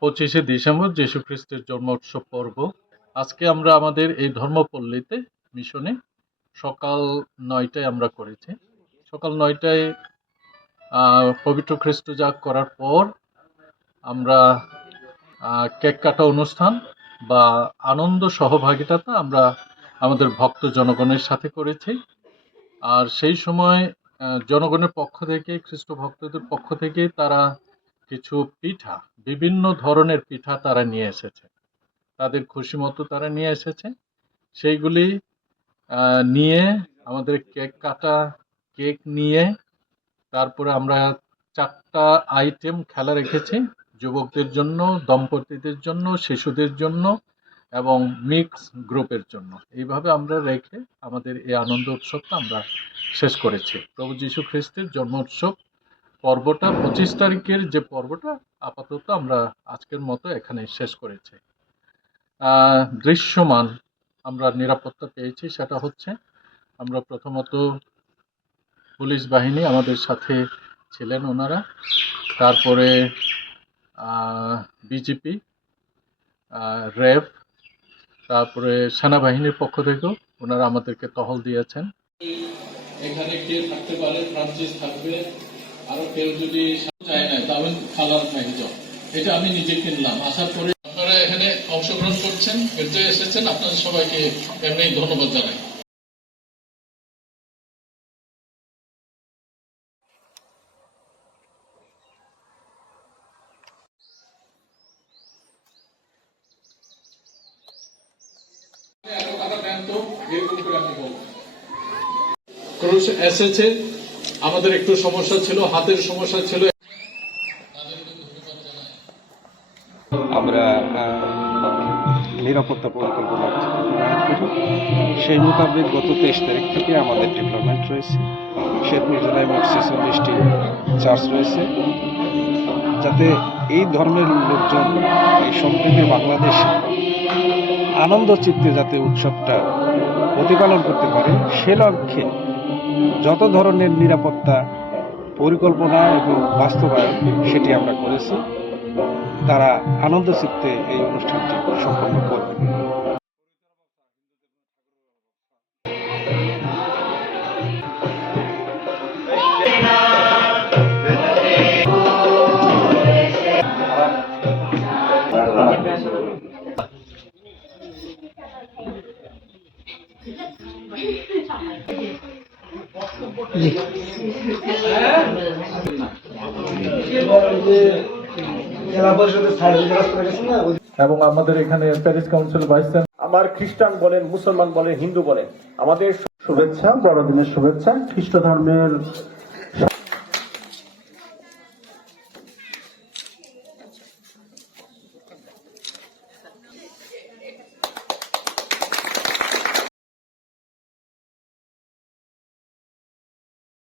পঁচিশে ডিসেম্বর যীশু খ্রিস্টের জন্ম উৎসব পর্ব। আজকে আমরা আমাদের এই ধর্মপল্লীতে, মিশনে সকাল নয়টায় আমরা করেছি। সকাল নয়টায় পবিত্র খ্রিস্ট যাগ করার পর আমরা কেক কাটা অনুষ্ঠান বা আনন্দ সহভাগিতাটা আমরা আমাদের ভক্ত জনগণের সাথে করেছি। আর সেই সময় জনগণের পক্ষ থেকে, খ্রিস্ট ভক্তদের পক্ষ থেকে তারা কিছু পিঠা, বিভিন্ন ধরনের পিঠা তারা নিয়ে এসেছে। তাদের খুশি মতো তারা নিয়ে এসেছে। সেইগুলি নিয়ে আমাদের কেক কাটা, কেক নিয়ে তারপরে আমরা চারটা আইটেম খেলা রেখেছি। যুবকদের জন্য, দম্পতিদের জন্য, শিশুদের জন্য এবং মিক্স গ্রুপের জন্য। এইভাবে আমরা রেখে আমাদের এই আনন্দ উৎসবটা আমরা শেষ করেছি। প্রভু যীশু খ্রিস্টের জন্ম উৎসব পর্বটা পঁচিশ তারিখের যে পর্বটা, আপাতত আমরা আজকের মতো এখানে শেষ করেছি। দৃশ্যমান আমরা নিরাপত্তা পেয়েছি, সেটা হচ্ছে আমরা প্রথমত পুলিশ বাহিনী আমাদের সাথে ছিলেন ওনারা, তারপরে বিজেপি র্যাব, তারপরে সেনাবাহিনীর পক্ষ থেকেও ওনারা আমাদেরকে টহল দিয়েছেন। এখানে কে থাকতে পারে থাকবে। আরও কেউ যদি চায় না তাহলে খালার থাকবে এটা আমি নিজে কিনলাম। আসার পরে আপনারা এখানে অংশগ্রহণ করছেন এতে এসেছেন। আপনাদের সবাইকে এমনি ধন্যবাদ জানাই। ক্রুশ এসেছে। আমাদের একটু সমস্যা ছিল, হাতের সমস্যা ছিল। আমরা নিরাপত্তা পরিকল্পনা সেই মোতাবেক গত তেইশ তারিখ থেকে আমাদের ডিপ্লয়মেন্ট রয়েছে। শেরপুর জেলায় মোট ছেচল্লিশটি চার্চ রয়েছে। যাতে এই ধর্মের লোকজন, এই সম্প্রীতি বাংলাদেশে আনন্দ চিত্তে যাতে উৎসবটা প্রতিপালন করতে পারে, সে লক্ষ্যে যত ধরনের নিরাপত্তা পরিকল্পনা এবং বাস্তবায়ন সেটি আমরা করেছি, তারা আনন্দ চিত্তে এই অনুষ্ঠানটি সম্পন্ন করবে। জেলা পরিষদের সার্ভিস করে গেছেন না ওই- এবং আমাদের এখানে প্যারিস কাউন্সিল ভাইস আমার খ্রিস্টান বলেন মুসলমান বলেন হিন্দু বলেন আমাদের শুভেচ্ছা বড়দিনের শুভেচ্ছা। খ্রিস্ট ধর্মের